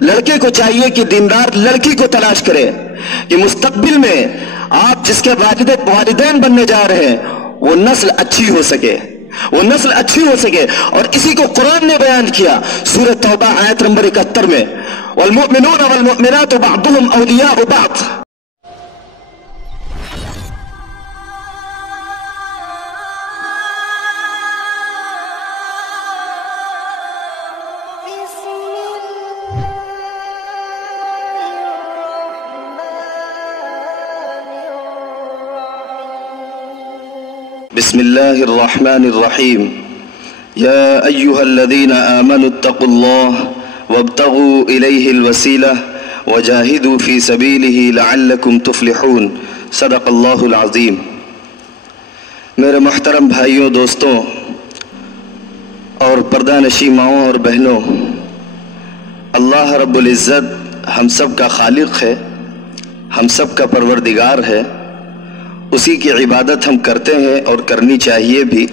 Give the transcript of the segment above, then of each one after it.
لڑکے کو چاہیے کہ دیندار لڑکی کو تلاش کرے کہ مستقبل میں آپ جس کے والدین بننے جا رہے ہیں وہ نسل اچھی ہو سکے، وہ نسل اچھی ہو سکے۔ اور اسی کو قرآن نے بیان کیا سورہ توبہ آیت نمبر 71 میں، والمؤمنون والمؤمنات بعضهم اولیاء بعض۔ بسم الله الرحمن الرحيم يا أيها الذين آمنوا اتقوا الله وابتغوا إليه الوسيلة وجاهدوا في سبيله لعلكم تفلحون صدق الله العظيم۔ میرے محترم بھائیوں، دوستوں اور پردہ نشی ماؤں اور بہنوں، اللہ رب العزت ہم سب کا خالق ہے، ہم سب کا پروردگار ہے، اسی کی عبادت ہم کرتے ہیں اور کرنی چاہیے بھی،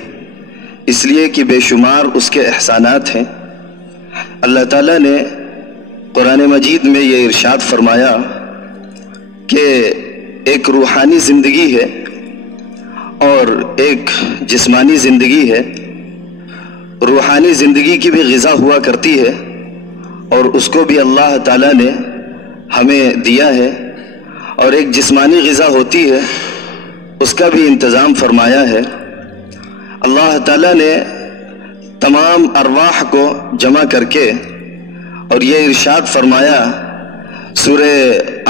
اس لیے کہ بے شمار اس کے احسانات ہیں۔ اللہ تعالیٰ نے قرآن مجید میں یہ ارشاد فرمایا کہ ایک روحانی زندگی ہے اور ایک جسمانی زندگی ہے۔ روحانی زندگی کی بھی غذا ہوا کرتی ہے اور اس کو بھی اللہ تعالیٰ نے ہمیں دیا ہے، اور ایک جسمانی غذا ہوتی ہے، اس کا بھی انتظام فرمایا ہے۔ اللہ تعالیٰ نے تمام ارواح کو جمع کر کے اور یہ ارشاد فرمایا سورہ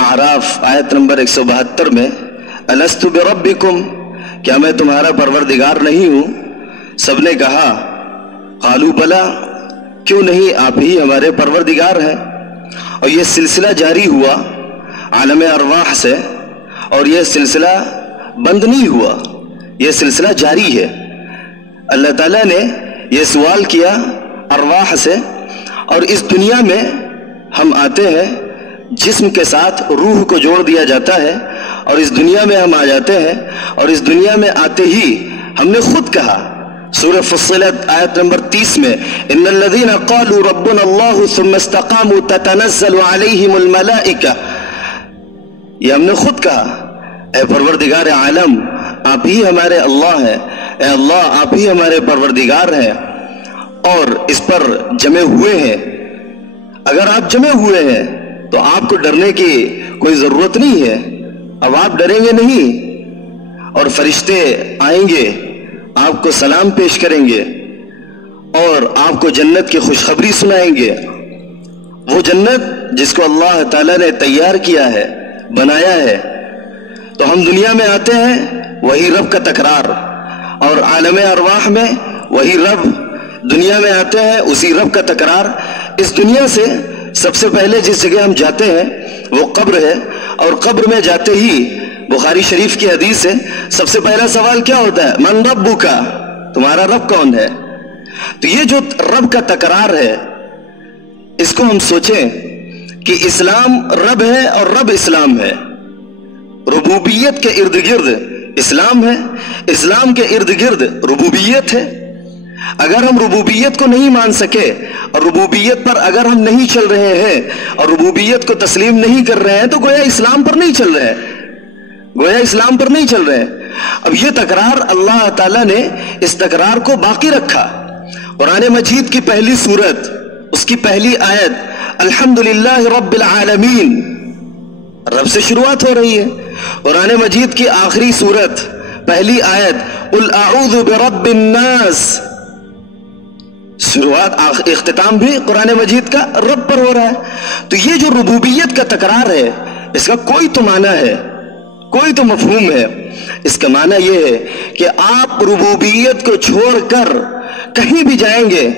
اعراف آیت نمبر 172 میں، الست بربکم، کیا میں تمہارا پروردگار نہیں ہوں؟ سب نے کہا قالوا بلا، کیوں نہیں، آپ ہی ہمارے پروردگار ہیں۔ اور یہ سلسلہ جاری ہوا عالم ارواح سے، اور یہ سلسلہ بند نہیں ہوا، یہ سلسلہ جاری ہے۔ اللہ تعالیٰ نے یہ سوال کیا ارواح سے، اور اس دنیا میں ہم آتے ہیں، جسم کے ساتھ روح کو جوڑ دیا جاتا ہے، اور اس دنیا میں ہم آ جاتے ہیں، اور اس دنیا میں آتے ہی ہم نے خود کہا سورہ فصلت آیت نمبر 30 میں، ان الذین قالوا ربنا اللہ ثم استقاموا تتنزل علیہم الملائکہ، یہ ہم نے خود کہا، اے پروردگار عالم آپ ہی ہمارے اللہ ہیں، اے اللہ آپ ہی ہمارے پروردگار ہیں، اور اس پر جمے ہوئے ہیں۔ اگر آپ جمے ہوئے ہیں تو آپ کو ڈرنے کی کوئی ضرورت نہیں ہے، اب آپ ڈریں گے نہیں، اور فرشتے آئیں گے آپ کو سلام پیش کریں گے اور آپ کو جنت کی خوشخبری سنائیں گے، وہ جنت جس کو اللہ تعالیٰ نے تیار کیا ہے، بنایا ہے۔ تو ہم دنیا میں آتے ہیں، وہی رب کا تکرار، اور عالم ارواح میں وہی رب، دنیا میں آتے ہیں اسی رب کا تکرار۔ اس دنیا سے سب سے پہلے جس جگہ ہم جاتے ہیں وہ قبر ہے، اور قبر میں جاتے ہی بخاری شریف کی حدیث ہے، سب سے پہلا سوال کیا ہوتا ہے؟ من ربک، تمہارا رب کون ہے؟ تو یہ جو رب کا تکرار ہے، اس کو ہم سوچیں کہ اسلام رب ہے اور رب اسلام ہے، ربوبیت کے ارد گرد اسلام ہے، اسلام کے ارد گرد ربوبیت ہے۔ اگر ہم ربوبیت کو نہیں مان سکے اور ربوبیت پر اگر ہم نہیں چل رہے ہیں اور ربوبیت کو تسلیم نہیں کر رہے ہیں تو گویا اسلام پر نہیں چل رہے ہیں، گویا اسلام پر نہیں چل رہے ہیں۔ اب یہ تکرار اللہ تعالیٰ نے اس تکرار کو باقی رکھا۔ قرآن مجید کی پہلی سورت، اس کی پہلی آیت الحمدللہ رب العالمین، رب سے شروعات ہو رہی ہے۔ قرآن مجید کی آخری سورت پہلی آیت قل اعوذ برب الناس، شروعات اختتام بھی قرآن مجید کا رب پر ہو رہا ہے۔ تو یہ جو ربوبیت کا تکرار ہے، اس کا کوئی تو معنی ہے، کوئی تو مفہوم ہے۔ اس کا معنی یہ ہے کہ آپ ربوبیت کو چھوڑ کر کہیں بھی جائیں گے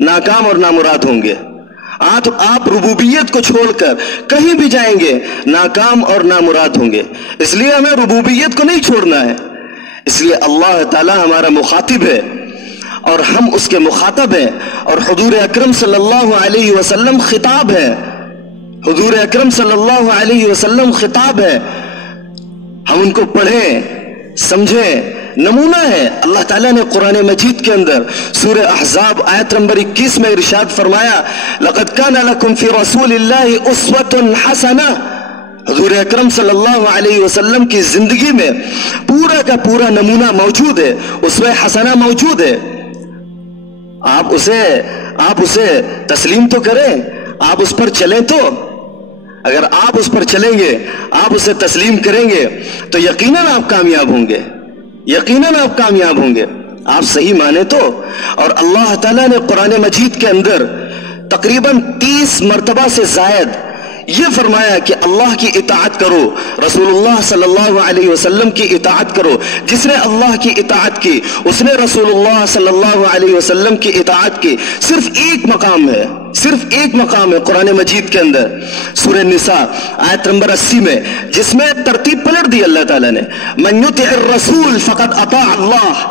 ناکام اور نامراد ہوں گے۔ آپ ربوبیت کو چھوڑ کر کہیں بھی جائیں گے ناکام اور نامراد ہوں گے۔ اس لیے ہمیں ربوبیت کو نہیں چھوڑنا ہے، اس لیے اللہ تعالی ہمارا مخاطب ہے اور ہم اس کے مخاطب ہیں، اور حضور اکرم صلی اللہ علیہ وسلم خطاب ہے، حضور اکرم صلی اللہ علیہ وسلم خطاب ہے۔ ہم ان کو پڑھیں، سمجھیں، نمونہ ہے. اللہ تعالیٰ نے قرآن مجید کے اندر سورہ احزاب آیت نمبر 21 میں ارشاد فرمایا لَقَدْ كَانَ لَكُمْ فِي رَسُولِ اللَّهِ أُسْوَةٌ حَسَنَةٌ. حضور اکرم صلی اللہ علیہ وسلم کی زندگی میں پورا کا پورا نمونہ موجود ہے, اسوہ حسنہ موجود ہے. آپ اسے تسلیم تو کریں, آپ اس پر چلیں. تو اگر آپ اس پر چلیں گے, آپ اسے تسلیم کریں گے تو یقیناً آپ کامیاب ہوں گے, یقیناً آپ کامیاب ہوں گے. آپ صحیح مانیں تو. اور اللہ تعالیٰ نے قرآن مجید کے اندر تقریباً 30 مرتبہ سے زائد یہ فرمایا کہ اللہ کی اطاعت کرو, رسول اللہ صلی اللہ علیہ وسلم کی اطاعت کرو. جس نے اللہ کی اطاعت کی اس نے رسول اللہ صلی اللہ علیہ وسلم کی اطاعت کی. صرف ایک مقام ہے, صرف ایک مقام ہے قرآن مجید کے اندر سورہ نساء آیت نمبر 80 میں, جس میں ترتیب پلٹ دی اللہ تعالیٰ نے. من یطع الرسول فقد اطاع اللہ,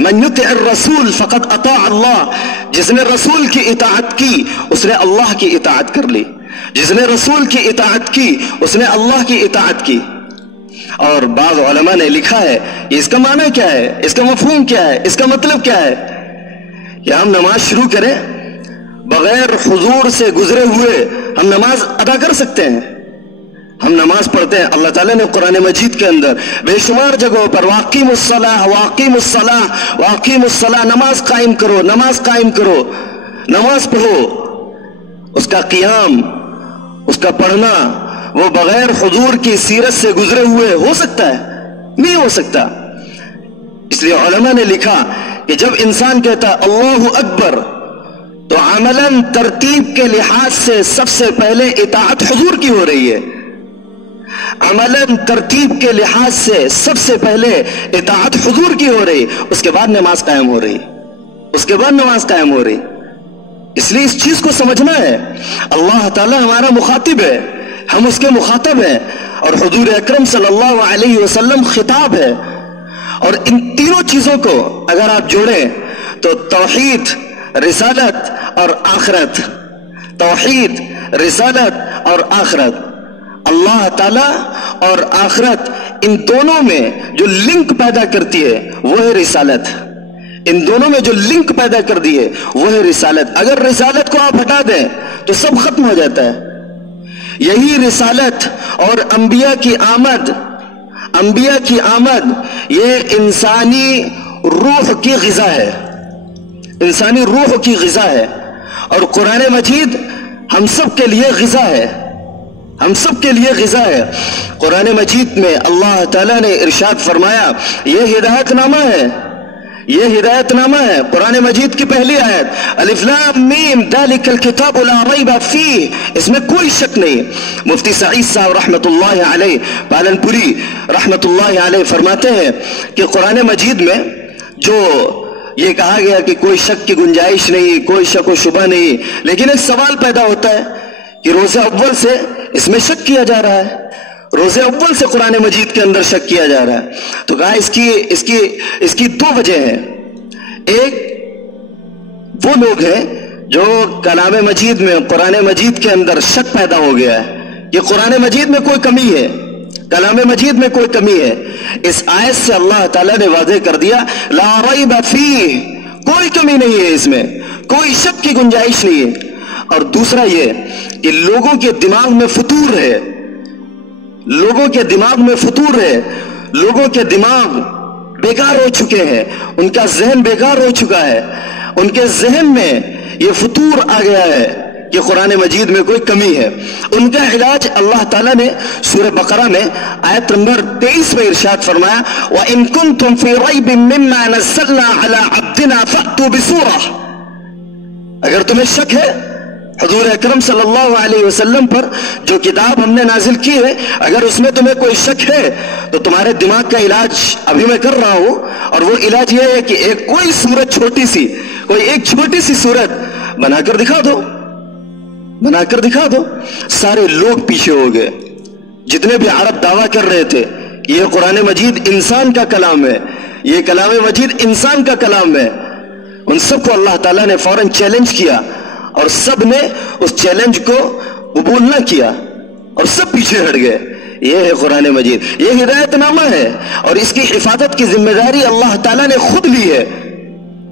من یطع الرسول فقد اطاع اللہ. جس نے رسول کی اطاعت کی اس نے اللہ کی اطاعت کر لی, جس نے رسول کی اطاعت کی اس نے اللہ کی اطاعت کی. اور بعض علماء نے لکھا ہے اس کا معنی کیا ہے, اس کا مفہوم کیا ہے, اس کا مطلب کیا ہے کہ ہم نماز شروع کریں بغیر حضور سے گزرے ہوئے ہم نماز ادا کر سکتے ہیں. ہم نماز پڑھتے ہیں, اللہ تعالیٰ نے قرآن مجید کے اندر بے شمار جگہوں پر واقیم الصلاح واقیم الصلاح واقیم الصلاح, نماز قائم کرو, نماز قائم کرو, نماز پڑھو. اس کا قیام, اس کا پڑھنا وہ بغیر حضور کی سیرت سے گزرے ہوئے ہو سکتا ہے؟ نہیں ہو سکتا. اس لیے علماء نے لکھا کہ جب انسان کہتا اللہ اکبر تو عملاً ترتیب کے لحاظ سے سب سے پہلے اطاعت حضور کی ہو رہی ہے. عملاً ترتیب کے لحاظ سے سب سے پہلے اطاعت حضور کی ہو رہی, اس کے بعد نماز قائم ہو رہی, اس کے بعد نماز قائم ہو رہی. اس لیے اس چیز کو سمجھنا ہے. اللہ تعالیٰ ہمارا مخاطب ہے, ہم اس کے مخاطب ہیں, اور حضور اکرم صلی اللہ علیہ وسلم خطاب ہے. اور ان تینوں چیزوں کو اگر آپ جوڑیں تو توحید, رسالت اور آخرت, توحید, رسالت اور آخرت, اللہ تعالیٰ اور آخرت, ان دونوں میں جو لنک پیدا کرتی ہے وہ ہے رسالت. ان دونوں میں جو لنک پیدا کر دی ہے وہ ہے رسالت. اگر رسالت کو آپ ہٹا دیں تو سب ختم ہو جاتا ہے. یہی رسالت اور انبیاء کی آمد, انبیاء کی آمد یہ انسانی روح کی غذا ہے, انسانی روح کی غذا ہے. اور قرآن مجید ہم سب کے لیے غذا ہے, ہم سب کے لیے غذا ہے. قرآن مجید میں اللہ تعالیٰ نے ارشاد فرمایا یہ ہدایت نامہ ہے, یہ ہدایت نامہ ہے. قرآن مجید کی پہلی آیت الف لام میم ذالک الکتاب لا ریب فیہ, اس میں کوئی شک نہیں. مفتی سعید صاحب رحمت اللہ علیہ پالن پوری رحمت اللہ علیہ فرماتے ہیں کہ قرآن مجید میں جو یہ کہا گیا کہ کوئی شک کی گنجائش نہیں, کوئی شک و شبہ نہیں, لیکن ایک سوال پیدا ہوتا ہے کہ روزہ اول سے اس میں شک کیا جا رہا ہے, روزے اول سے قرآن مجید کے اندر شک کیا جا رہا ہے. تو کہا اس کی دو وجہ ہیں. ایک وہ لوگ ہیں جو کلام مجید میں, قرآن مجید کے اندر شک پیدا ہو گیا ہے کہ قرآن مجید میں کوئی کمی ہے, کلام مجید میں کوئی کمی ہے. اس آیت سے اللہ تعالیٰ نے واضح کر دیا لا ریب فیہ, کوئی کمی نہیں ہے, اس میں کوئی شک کی گنجائش نہیں ہے. اور دوسرا یہ کہ لوگوں کے دماغ میں فطور ہے, لوگوں کے دماغ میں فطور ہے, لوگوں کے دماغ بیکار ہو چکے ہیں, ان کا ذہن بیکار ہو چکا ہے, ان کے ذہن میں یہ فطور آ گیا ہے کہ قرآن مجید میں کوئی کمی ہے. ان کا علاج اللہ تعالیٰ نے سورہ بقرہ میں آیت نمبر 23 میں ارشاد فرمایا وَإِن كُنتُمْ فِي رَيْبٍ مِّمَّا نَزَّلْنَا عَلَىٰ عَبْدِنَا فَأْتُوا بِسُورَةٍ, اگر تمہیں شک ہے حضور اکرم صلی اللہ علیہ وسلم پر جو کتاب ہم نے نازل کی ہے, اگر اس میں تمہیں کوئی شک ہے تو تمہارے دماغ کا علاج ابھی میں کر رہا ہوں. اور وہ علاج یہ ہے کہ کوئی سورت چھوٹی سی, کوئی ایک چھوٹی سی سورت بنا کر دکھا دو, بنا کر دکھا دو. سارے لوگ پیچھے ہو گئے, جتنے بھی عرب دعویٰ کر رہے تھے یہ قرآن مجید انسان کا کلام ہے, یہ کلام مجید انسان کا کلام ہے, ان سب کو اللہ تعالیٰ نے فوراً چیلنج کیا اور سب نے اس چیلنج کو قبول نہ کیا اور سب پیچھے ہٹ گئے. یہ ہے قرآن مجید، یہ ہدایت نامہ ہے، اور اس کی حفاظت کی ذمہ داری اللہ تعالیٰ نے خود لی ہے،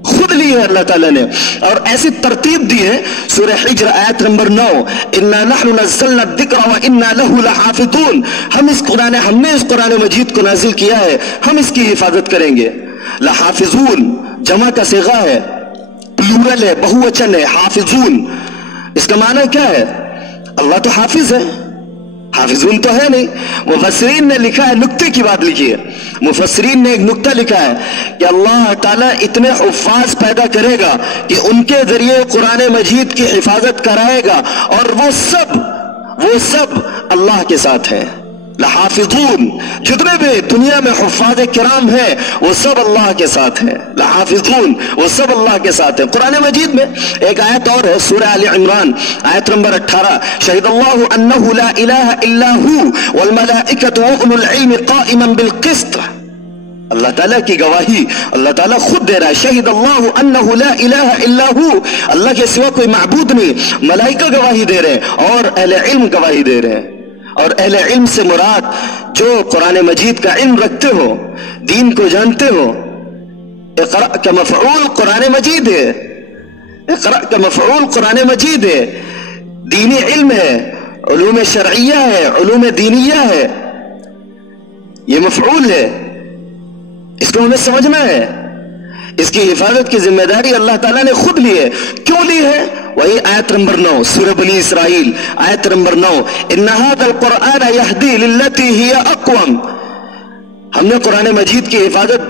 خود لی ہے اللہ تعالیٰ نے، اور ایسی ترتیب دی ہے۔ سورہ حجر آیت نمبر 9، اِنَّا نَحْنُ نَزَّلْنَا الذِّكْرَ وَإِنَّا لَهُ لَحَافِظُونَ، ہم نے اس قرآن مجید کو نازل کیا ہے، ہم اس کی حفاظت کریں گے۔ لحافظون جمع کا صیغہ ہے، پلورل ہے، بہووچن ہے، حافظون، اس کا معنی کیا ہے؟ اللہ تو حافظ ہے، حافظون تو ہے نہیں۔ مفسرین نے لکھا ہے، نکتے کی بات لکھی ہے، مفسرین نے ایک نکتہ لکھا ہے کہ اللہ تعالیٰ اتنے حفاظ پیدا کرے گا کہ ان کے ذریعے قرآن مجید کی حفاظت کرائے گا، اور وہ سب اللہ کے ساتھ ہیں۔ لحافظون، جتنے بھی دنیا میں حفاظ کرام ہیں وہ سب اللہ کے ساتھ ہیں۔ لحافظون، وہ سب اللہ کے ساتھ ہیں۔ قرآن مجید میں ایک آیت اور ہے، سورہ آل عمران آیت نمبر 18، شہد اللہ انہ لا الہ الا ہو والملائکۃ واولو العلم قائما بالقسط۔ اللہ تعالیٰ کی گواہی اللہ تعالیٰ خود دے رہا ہے، شہد اللہ انہ لا الہ الا ہو، اللہ کے سوا کوئی معبود نہیں، ملائکہ گواہی دے رہے ہیں اور اہل علم گواہی دے رہے ہیں۔ اور اہل علم سے مراد جو قرآن مجید کا علم رکھتے ہو، دین کو جانتے ہو۔ اقرأ کا مفعول قرآن مجید ہے، اقرأ کا مفعول قرآن مجید ہے، دینی علم ہے، علوم شرعیہ ہے، علوم دینیہ ہے، یہ مفعول ہے، اس کو ہمیں سمجھنا ہے۔ اس کی حفاظت کی ذمہ داری اللہ تعالیٰ نے خود لی ہے۔ کیوں لی ہے؟ وہی آیت نمبر 9 سورہ بنی اسرائیل آیت نمبر 9، ان ھذا القرآن یہدی للتی ہی اقوم۔ ہم نے قرآن مجید کی حفاظت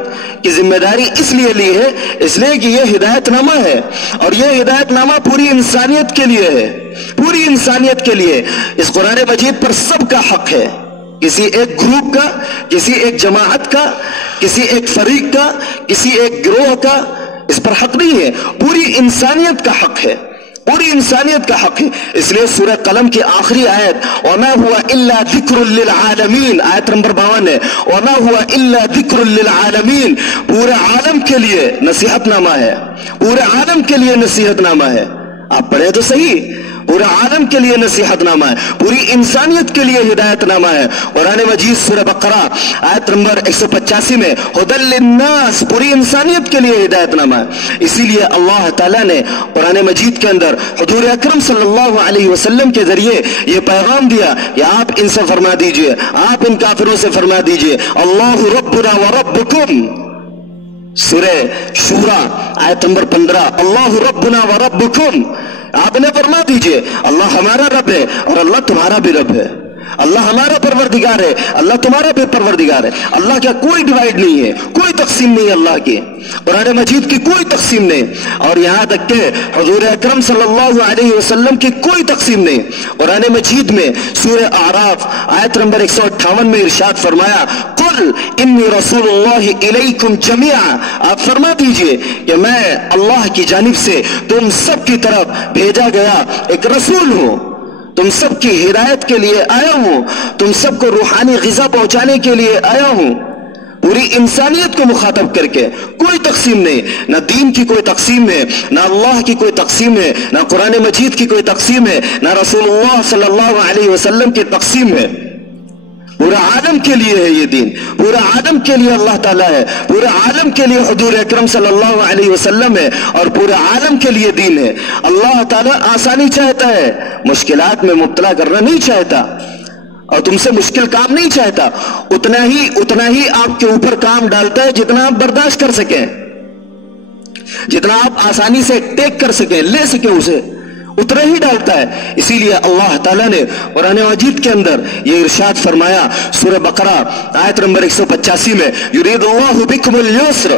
کی ذمہ داری اس لیے لی ہے، اس لیے کہ یہ ہدایت نامہ ہے، اور یہ ہدایت نامہ پوری انسانیت کے لیے ہے، پوری انسانیت کے لیے۔ اس قرآن مجید پر سب کا حق ہے، کسی ایک گروپ کا، کسی ایک جماعت کا، کسی ایک فریق کا، کسی ایک گروہ کا اس پر حق نہیں ہے، پوری انسانیت کا حق ہے، پوری انسانیت کا حق ہے۔ اس لیے سورہ قلم کی آخری آیت وَمَا هُوَ إِلَّا ذِكْرٌ لِّلْعَالَمِينَ آیت نمبر 52 ہے، وَمَا هُوَ إِلَّا ذِكْرٌ لِّلْعَالَمِينَ، پورے عالم کے لیے نصیحت نامہ ہے، پورے عالم کے لیے نصیحت نامہ ہے۔ آپ پڑھیں تو صحیح، پورے عالم کے لیے نصیحت نامہ ہے، پوری انسانیت کے لیے ہدایت نامہ ہے۔ قرآن مجید سورہ بقرہ آیت نمبر 185 میں ھدی للناس، پوری انسانیت کے لیے ہدایت نامہ ہے۔ اسی لیے اللہ تعالیٰ نے قرآن مجید کے اندر حضور اکرم صلی اللہ علیہ وسلم کے ذریعے یہ پیغام دیا کہ آپ ان سے فرما دیجئے، آپ ان کافروں سے فرما دیجئے، اللہ ربنا وربکم۔ سورہ شورى آیت نمبر 15، اللہ ربنا وربکم، آپ نے فرما دیجئے اللہ ہمارا رب ہے اور اللہ تمہارا بھی رب ہے، اللہ ہمارا پروردگار ہے، اللہ تمہارا بھی پروردگار ہے۔ اللہ کا کوئی ڈیوائیڈ نہیں ہے، کوئی تقسیم نہیں ہے اللہ کی، قرآن مجید کی کوئی تقسیم نہیں، اور یہاں تک کہ حضور اکرم صلی اللہ علیہ وسلم کی کوئی تقسیم نہیں۔ قرآن مجید میں سورہ اعراف آیت نمبر 158 میں ارشاد فرمایا قل انی رسول اللہ الیکم جمیعا، آپ فرما دیجئے کہ میں اللہ کی جانب سے تم سب کی طرف بھیجا گیا ایک رسول ہوں، تم سب کی ہدایت کے لیے آیا ہوں، تم سب کو روحانی غذا پہنچانے کے لیے آیا ہوں، پوری انسانیت کو مخاطب کر کے۔ کوئی تقسیم نہیں، نہ دین کی کوئی تقسیم ہے، نہ اللہ کی کوئی تقسیم ہے، نہ قرآن مجید کی کوئی تقسیم ہے، نہ رسول اللہ صلی اللہ علیہ وسلم کی تقسیم ہے۔ پورا عالم کے لیے ہے یہ دین، پورا عالم کے لیے اللہ تعالیٰ ہے، پورا عالم کے لیے حضور اکرم صلی اللہ علیہ وسلم ہے، اور پورا عالم کے لیے دین ہے۔ اللہ تعالیٰ آسانی چاہتا ہے، مشکلات میں مبتلا کرنا نہیں چاہتا، اور تم سے مشکل کام نہیں چاہتا، اتنا ہی آپ کے اوپر کام ڈالتا ہے جتنا آپ برداشت کر سکیں، جتنا آپ آسانی سے ٹیک کر سکیں، لے سکیں اسے، اتنا ہی ڈالتا ہے۔ اسی لیے اللہ تعالیٰ نے قرآن مجید کے اندر یہ ارشاد فرمایا سورہ بقرہ آیت نمبر 185 میں یرید اللہ بکم اليسر،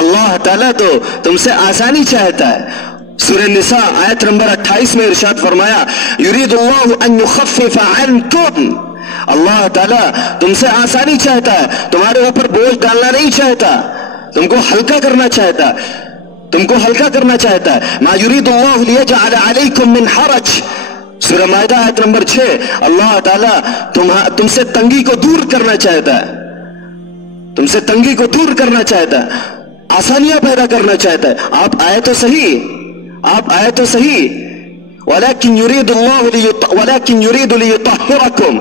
اللہ تعالیٰ تو تم سے آسانی چاہتا ہے۔ سورہ نساء آیت نمبر 28 میں ارشاد فرمایا یرید اللہ ان یخفف عنکم، اللہ تعالیٰ تم سے آسانی چاہتا ہے، تمہارے اوپر بوجھ ڈالنا نہیں چاہتا، تم کو ہلکا کرنا چاہتا ہے، تم کو ہلکا کرنا چاہتا ہے۔ ما یرید اللہ لیجعل علیکم من حرج، سورہ مائدہ آیت نمبر 6، اللہ تعالیٰ تم سے تنگی کو دور کرنا چاہتا ہے، تم سے تنگی کو دور کرنا چاہتا ہے، آسانیاں پیدا کرنا چاہتا ہے۔ آپ آئے تو صحیح، آپ آئے تو صحیح، ولیکن یرید لیطہرکم،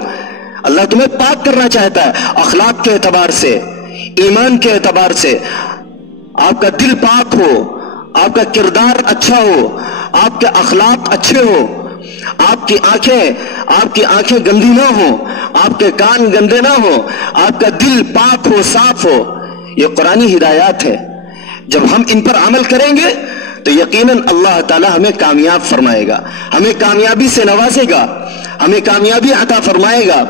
اللہ تمہیں پاک کرنا چاہتا ہے اخلاق کے اعتبار سے، ایمان کے اعتبار سے. آپ کا دل پاک ہو، آپ کا کردار اچھا ہو، آپ کے اخلاق اچھے ہو، آپ کی آنکھیں گندی نہ ہو، آپ کے کان گندے نہ ہو، آپ کا دل پاک ہو، صاف ہو. یہ قرآنی ہدایات ہے. جب ہم ان پر عمل کریں گے تو یقیناً اللہ تعالی ہمیں کامیاب فرمائے گا، ہمیں کامیابی سے نوازے گا، ہمیں کامیابی عطا فرمائے گا.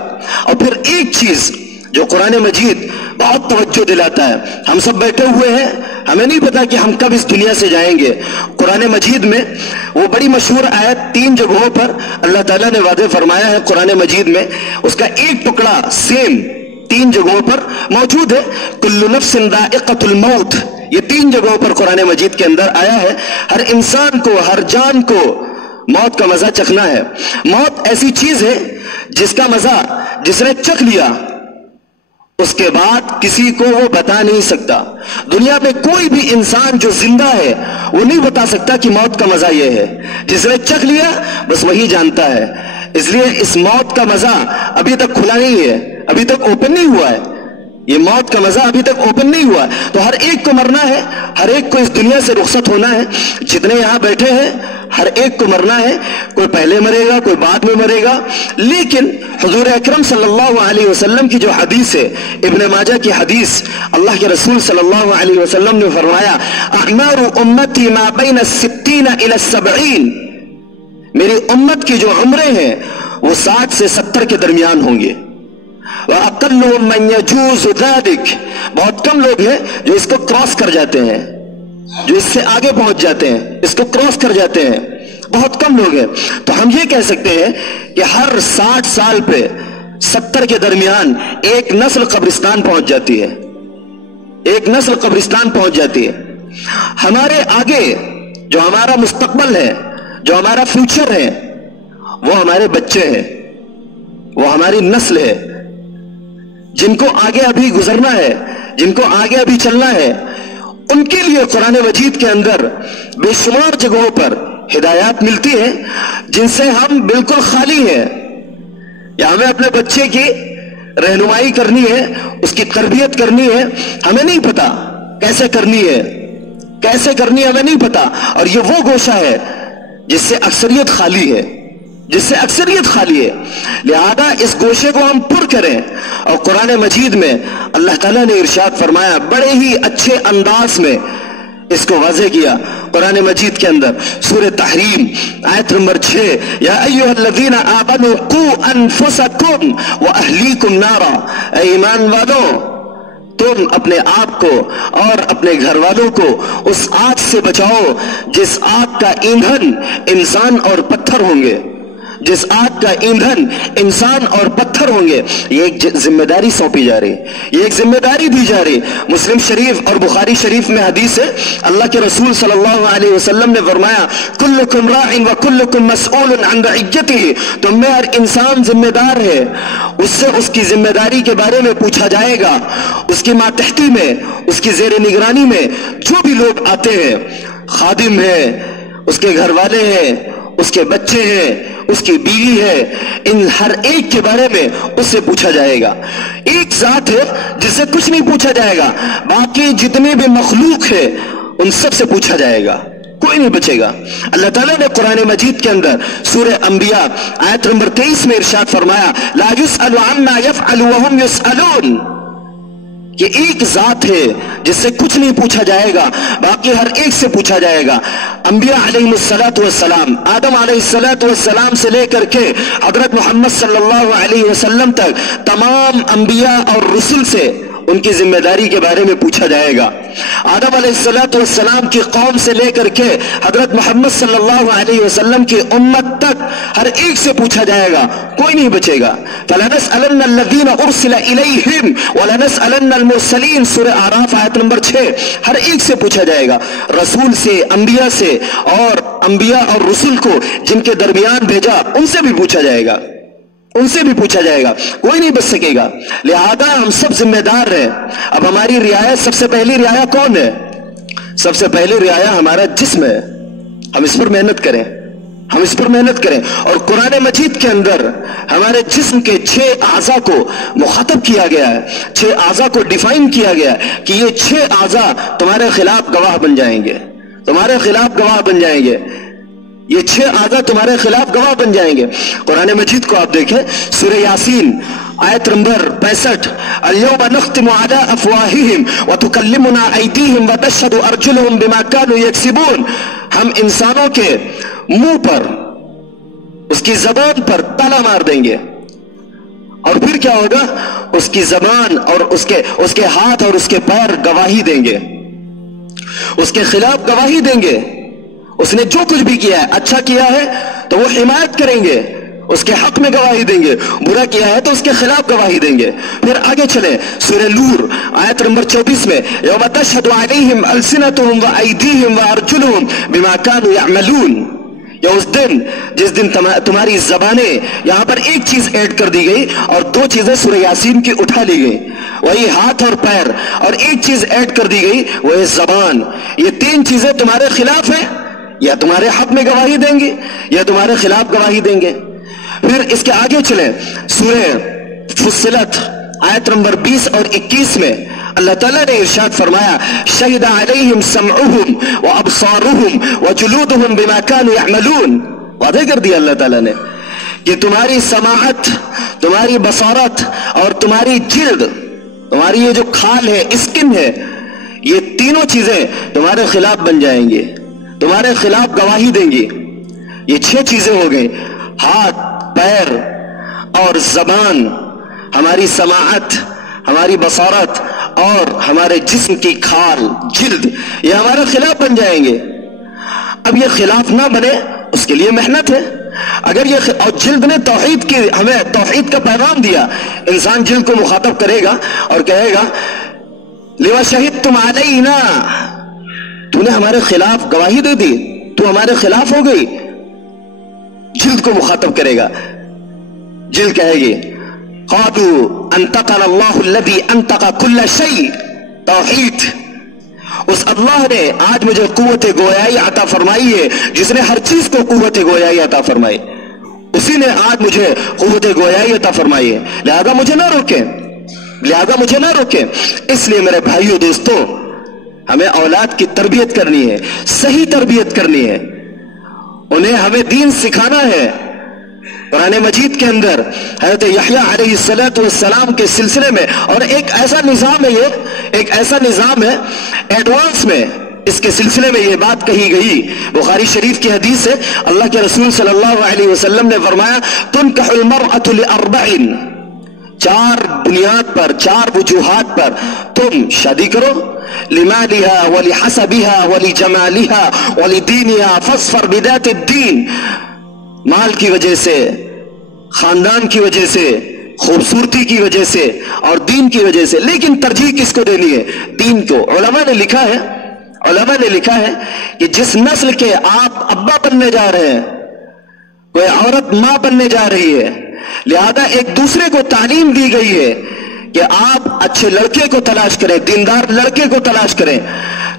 اور پھر ایک چیز جو قرآن مجید بہت توجہ دلاتا ہے، ہم سب بیٹھے ہوئے ہیں، ہمیں نہیں پتا کہ ہم کب اس دنیا سے جائیں گے. قرآن مجید میں وہ بڑی مشہور آیت 3 جگہوں پر اللہ تعالیٰ نے واضح فرمایا ہے قرآن مجید میں، اس کا ایک ٹکڑا سیم 3 جگہوں پر موجود ہے. کل نفس ذائقۃ الموت، یہ 3 جگہوں پر قرآن مجید کے اندر آیا ہے. ہر انسان کو، ہر جان کو موت کا مزہ چکھنا ہے. موت ایسی چیز ہے جس کا مزہ جس نے چکھ لیا اس کے بعد کسی کو وہ بتا نہیں سکتا. دنیا میں کوئی بھی انسان جو زندہ ہے وہ نہیں بتا سکتا کہ موت کا مزہ یہ ہے. جس نے چکھ لیا بس وہی جانتا ہے. اس لیے اس موت کا مزہ ابھی تک کھلا نہیں ہے، ابھی تک اوپن نہیں ہوا ہے. یہ موت کا مزہ ابھی تک اوپن نہیں ہوا. تو ہر ایک کو مرنا ہے، ہر ایک کو اس دنیا سے رخصت ہونا ہے. جتنے یہاں بیٹھے ہیں ہر ایک کو مرنا ہے. کوئی پہلے مرے گا، کوئی بعد میں مرے گا. لیکن حضور اکرم صلی اللہ علیہ وسلم کی جو حدیث ہے، ابن ماجہ کی حدیث، اللہ کے رسول صلی اللہ علیہ وسلم نے فرمایا اعمار امتی ما بین 60 الی 70، میری امت کی جو عمریں ہیں وہ 60 سے 70 کے درمیان ہوں گے. وَأَقَلُّهُمْ مَنْ يَجُوزُ ذَلِكَ، بہت کم لوگ ہیں جو اس کو کراس کر جاتے ہیں، جو اس سے آگے پہنچ جاتے ہیں، اس کو کراس کر جاتے ہیں. بہت کم لوگ ہیں. تو ہم یہ کہہ سکتے ہیں کہ ہر 60 سال پہ 70 کے درمیان ایک نسل قبرستان پہنچ جاتی ہے، ایک نسل قبرستان پہنچ جاتی ہے. ہمارے آگے جو ہمارا مستقبل ہے، جو ہمارا فیوچر ہے، وہ ہمارے بچے ہیں، وہ ہماری نسل ہے، جن کو آگے ابھی گزرنا ہے، جن کو آگے ابھی چلنا ہے. ان کے لیے قرآن مجید کے اندر بے شمار جگہوں پر ہدایات ملتی ہیں جن سے ہم بالکل خالی ہیں. یا ہمیں اپنے بچے کی رہنمائی کرنی ہے، اس کی تربیت کرنی ہے، ہمیں نہیں پتا کیسے کرنی ہے، کیسے کرنی ہے ہمیں نہیں پتا. اور یہ وہ گوشہ ہے جس سے اکثریت خالی ہے، جس سے اکثریت خالی ہے. لہذا اس گوشے کو ہم پر کریں. اور قرآن مجید میں اللہ تعالیٰ نے ارشاد فرمایا، بڑے ہی اچھے انداز میں اس کو واضح کیا قرآن مجید کے اندر. سورہ تحریم آیت نمبر 6، یا ایھا الذین آمنوا قوا انفسکم واہلیکم نارا، اے ایمان والو تم اپنے آپ کو اور اپنے گھر والوں کو اس آگ سے بچاؤ جس آگ کا ایندھن انسان اور پتھر ہوں گے، جس آگ کا ایندھن انسان اور پتھر ہوں گے. یہ ایک ذمہ داری سونپی جا رہی، یہ ایک ذمہ داری دی جا رہی. مسلم شریف اور بخاری شریف میں حدیث ہے، اللہ کے رسول صلی اللہ علیہ وسلم نے فرمایا کلکم راع وکلکم مسئول عن رعیتہ، تم میں ہر انسان ذمہ دار ہے، اس سے اس کی ذمہ داری کے بارے میں پوچھا جائے گا. اس کی ماتحتی میں، اس کی زیر نگرانی میں جو بھی لوگ آتے ہیں، خادم ہیں، اس کے گھر والے ہیں، اس کے بچے ہیں، اس کی بیوی ہے، ان ہر ایک کے بارے میں اس سے پوچھا جائے گا. ایک ذات ہے جس سے کچھ نہیں پوچھا جائے گا، باقی جتنے بھی مخلوق ہے ان سب سے پوچھا جائے گا، کوئی نہیں بچے گا. اللہ تعالیٰ نے قرآن مجید کے اندر سورہ انبیاء آیت نمبر 23 میں ارشاد فرمایا لا يسأل عما يفعل وهم يسألون، کہ ایک ذات ہے جس سے کچھ نہیں پوچھا جائے گا، باقی ہر ایک سے پوچھا جائے گا. انبیاء علیہ السلام، آدم علیہ السلام سے لے کر کے حضرت محمد صلی اللہ علیہ وسلم تک تمام انبیاء اور رسل سے ان کی ذمہ داری کے بارے میں پوچھا جائے گا. آدم علیہ السلام کی قوم سے لے کر کے حضرت محمد صلی اللہ علیہ وسلم کی امت تک ہر ایک سے پوچھا جائے گا، کوئی نہیں بچے گا. فَلَنَسْأَلَنَّ الَّذِينَ أُرْسِلَ إِلَيْهِمْ وَلَنَسْأَلَنَّ الْمُرْسَلِينَ سورہ اعراف آیت نمبر 6. ہر ایک سے پوچھا جائے گا، رسول سے، انبیاء سے، اور انبیاء اور رسول کو جن کے درمیان بھیجا ان سے بھی پوچھا جائے گا، ان سے بھی پوچھا جائے گا، کوئی نہیں بچ سکے گا. لہذا ہم سب ذمہ دار ہیں. اب ہماری رعایت، سب سے پہلی رعایت کون ہے؟ سب سے پہلی رعایت ہمارا جسم ہے. ہم اس پر محنت کریں، ہم اس پر محنت کریں. اور قرآن مجید کے اندر ہمارے جسم کے 6 اعضاء کو مخاطب کیا گیا ہے, 6 اعضاء کو ڈیفائن کیا گیا ہے کہ یہ 6 اعضاء تمہارے خلاف گواہ بن جائیں گے, تمہارے خلاف گواہ بن جائیں گے. یہ 6 اعضاء تمہارے خلاف گواہ بن جائیں گے. قرآن مجید کو آپ دیکھیں, سورہ یاسین آیت نمبر 65, اليوم نختم على افواہہم وتکلمنا ایدیہم وتشہد ارجلہم بما كانوا یکسبون. ہم انسانوں کے منہ پر, اس کی زبان پر تالا مار دیں گے, اور پھر کیا ہوگا؟ اس کی زبان اور اس کے ہاتھ اور اس کے پیر گواہی دیں گے, اس کے خلاف گواہی دیں گے. اس نے جو کچھ بھی کیا ہے, اچھا کیا ہے تو وہ حمایت کریں گے, اس کے حق میں گواہی دیں گے, برا کیا ہے تو اس کے خلاف گواہی دیں گے. پھر آگے چلیں, سورہ نور آیت نمبر 24 میں, یوم تشہد علیہم السنتہم وایدیہم وارجلہم بما كانوا یعملون. یا اس دن جس دن تمہاری زبانیں, یہاں پر ایک چیز ایڈ کر دی گئی اور 2 چیزیں سورہ یاسین کی اٹھا لی گئی, وہی ہاتھ اور پیر, اور ایک چیز ایڈ کر دی گئی وہ ہے زبان. یہ 3 چیزیں تمہارے خلاف ہیں, یا تمہارے حق میں گواہی دیں گے یا تمہارے خلاف گواہی دیں گے. پھر اس کے آگے چلیں, سورہ فصلت آیت نمبر 20 اور 21 میں اللہ تعالیٰ نے ارشاد فرمایا, شہد علیہم سمعہم وابصارہم وجلودہم بما كانوا یعملون. وعدہ کر دیا اللہ تعالیٰ نے کہ تمہاری سماعت, تمہاری بصارت اور تمہاری جلد, تمہاری یہ جو کھال ہے, اسکن ہے, یہ تینوں چیزیں تمہارے خلاف بن جائیں گے, تمہارے خلاف گواہی دیں گی. یہ 6 چیزیں ہو گئی, ہاتھ, پیر اور زبان, ہماری سماعت, ہماری بصارت اور ہمارے جسم کی کھال, جلد, یہ ہمارے خلاف بن جائیں گے. اب یہ خلاف نہ بنے اس کے لیے محنت ہے. اگر یہ اور جلد نے توحید کی, ہمیں توحید کا پیغام دیا. انسان جلد کو مخاطب کرے گا اور کہے گا لما شہدتم علینا, تو نے ہمارے خلاف گواہی دے دی, تو ہمارے خلاف ہو گئی. جلد کو مخاطب کرے گا, جلد کہے گی قالوا انطقنا اللہ الذی انطق کل شیء. توحید, اس اللہ نے آج مجھے قوت گویائی عطا فرمائی ہے جس نے ہر چیز کو قوت گویائی عطا فرمائی, اسی نے آج مجھے قوت گویائی عطا فرمائی ہے, لہذا مجھے نہ روکیں, لہذا مجھے نہ روکیں. اس لیے میرے بھائیو دوستو, ہمیں اولاد کی تربیت کرنی ہے, صحیح تربیت کرنی ہے, انہیں ہمیں دین سکھانا ہے. قرآن مجید کے اندر حضرت یحییٰ علیہ السلام کے سلسلے میں, اور ایک ایسا نظام ہے, یہ ایک ایسا نظام ہے ایڈوانس میں, اس کے سلسلے میں یہ بات کہی گئی. بخاری شریف کی حدیث ہے, اللہ کے رسول صلی اللہ علیہ وسلم نے فرمایا تنکح المرأة لأربع, 4 بنیاد پر, 4 وجوہات پر تم شادی کرو. لمالها ولحسبها ولجمالها ولدينها فاظفر بذات الدين. مال کی وجہ سے, خاندان کی وجہ سے, خوبصورتی کی وجہ سے اور دین کی وجہ سے, لیکن ترجیح کس کو دینی ہے؟ دین کو. علماء نے لکھا ہے, علماء نے لکھا ہے کہ جس نسل کے آپ ابا بننے جا رہے ہیں, کوئی عورت ماں بننے جا رہی ہے, لہذا ایک دوسرے کو تعلیم دی گئی ہے کہ آپ اچھے لڑکے کو تلاش کریں, دیندار لڑکے کو تلاش کریں.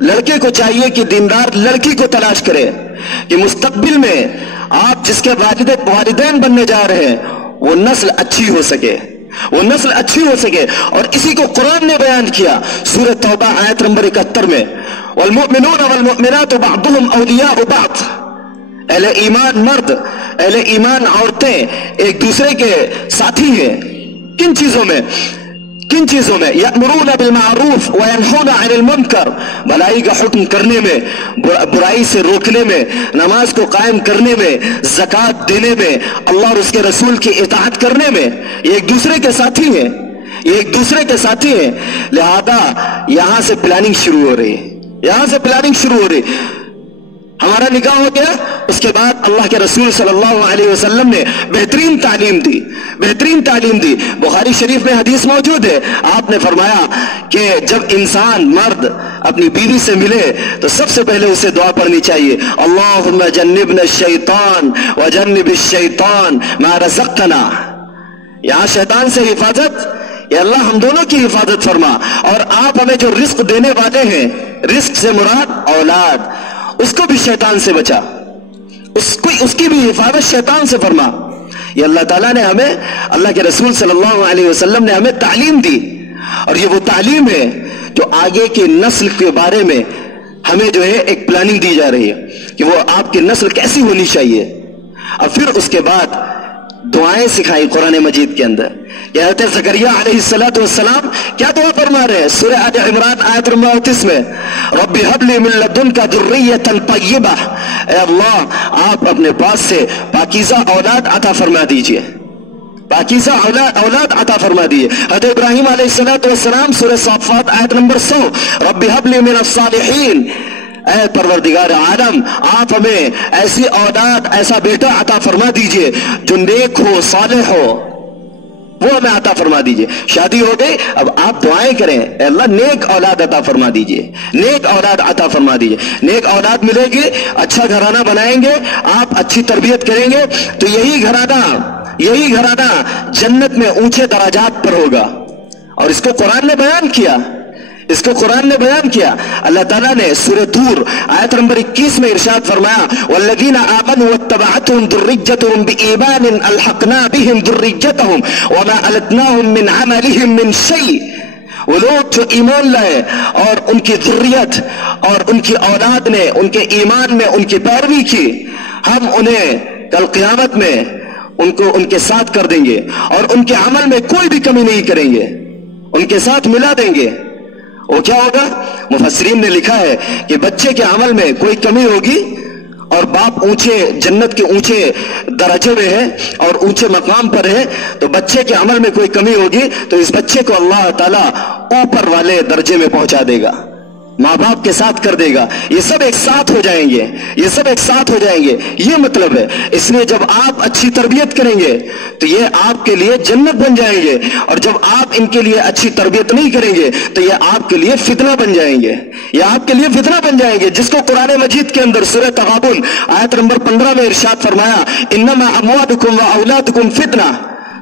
لڑکے کو چاہیے کہ دیندار لڑکی کو تلاش کرے, کہ مستقبل میں آپ جس کے والدین بننے جا رہے ہیں وہ نسل اچھی ہو سکے, وہ نسل اچھی ہو سکے. اور اسی کو قرآن نے بیان کیا سورہ توبہ آیت نمبر 71 میں, والمؤمنون والمؤمنات بعضهم اولیاء بعض. اہل ایمان مرد, اہل ایمان عورتیں ایک دوسرے کے ساتھی ہیں. کن چیزوں میں؟ کن چیزوں میں؟ یأمرون بالمعروف وینہون عن المنکر, بھلائی کا حکم کرنے میں, برائی سے روکنے میں, نماز کو قائم کرنے میں, زکوٰۃ دینے میں, اللہ اور اس کے رسول کی اطاعت کرنے میں. یہ ایک دوسرے کے ساتھی ہیں, یہ ایک دوسرے کے ساتھی ہیں. لہذا یہاں سے پلاننگ شروع ہو رہی ہے, یہاں سے پلاننگ شروع ہو رہی. ہمارا نکاح ہو گیا, اس کے بعد اللہ کے رسول صلی اللہ علیہ وسلم نے بہترین تعلیم دی, بہترین تعلیم دی. بخاری شریف میں حدیث موجود ہے, آپ نے فرمایا کہ جب انسان مرد اپنی بیوی سے ملے تو سب سے پہلے اسے دعا پڑھنی چاہیے, اللہم جنبنا الشیطان وجنب الشیطان ما رزقتنا. یہاں شیطان سے حفاظت, یا اللہ ہم دونوں کی حفاظت فرما, اور آپ ہمیں جو رزق دینے والے ہیں, رزق سے مراد اولاد, اس کو بھی شیطان سے بچا, اس کی بھی حفاظت شیطان سے فرما. یہ اللہ تعالیٰ نے ہمیں، اللہ کے رسول صلی اللہ علیہ وسلم نے ہمیں تعلیم دی، اور یہ وہ تعلیم ہے جو آگے کی نسل کے بارے میں ہمیں جو ہے ایک پلاننگ دی جا رہی ہے کہ وہ آپ کی نسل کیسی ہونی چاہیے. اور پھر اس کے بعد دعائیں سکھائی قرآن مجید کے اندر. یہ حضرت زکریا علیہ السلام کیا دعا فرما رہے ہیں؟ سورہ آل عمران آیت نمبر 38 میں، رب هب لي من لدنك ذرية طیبہ، اے اللہ آپ اپنے پاس سے پاکیزہ اولاد عطا فرما دیجئے، پاکیزہ اولاد عطا فرما دیجئے. حضرت ابراہیم علیہ السلام سورہ صافات آیت نمبر 100، رب هب لي من الصالحین، اے پروردگار عالم آپ ہمیں ایسی اولاد، ایسا بیٹا عطا فرما دیجئے جو نیک ہو، صالح ہو، وہ ہمیں عطا فرما دیجئے. شادی ہو گئی، اب آپ دعائیں کریں، اے اللہ نیک اولاد عطا فرما دیجئے، نیک اولاد عطا فرما دیجئے. نیک اولاد ملے گی، اچھا گھرانہ بنائیں گے، آپ اچھی تربیت کریں گے تو یہی گھرانہ جنت میں اونچے درجات پر ہوگا. اور اس کو قرآن نے بیان کیا. اللہ تعالیٰ نے سورہ طور آیت نمبر 21 میں ارشاد فرمایا، والذین آمنوا واتبعتهم ذريتهم بإيمان الحقنا بهم ذريتهم وما ألتناهم من عملهم من شيء. وہ لوگ جو ایمان لائے اور ان کی ذریت اور ان کی اولاد نے ان کے ایمان میں ان کی پیروی کی، ہم انہیں کل قیامت میں ان کے ساتھ کر دیں گے اور ان کے عمل میں کوئی بھی کمی نہیں کریں گے، ان کے ساتھ ملا دیں گے. وہ کیا ہوگا؟ مفسرین نے لکھا ہے کہ بچے کے عمل میں کوئی کمی ہوگی اور باپ جنت کے اونچے درجے میں ہے اور اونچے مقام پر ہے، تو بچے کے عمل میں کوئی کمی ہوگی تو اس بچے کو اللہ تعالیٰ اوپر والے درجے میں پہنچا دے گا، ماں باپ کے ساتھ کر دے گا. یہ سب ایک ساتھ ہو جائیں گے. یہ مطلب ہے. اس لیے جب آپ اچھی تربیت کریں گے تو یہ آپ کے لیے جنت بن جائیں گے، اور جب آپ ان کے لیے اچھی تربیت نہیں کریں گے تو یہ آپ کے لیے فتنہ بن جائیں گے. جس کو قرآن مجید کے اندر سورہ تغابن آیت نمبر 15 میں ارشاد فرمایا، انما اموالکم و اولادکم فتنہ،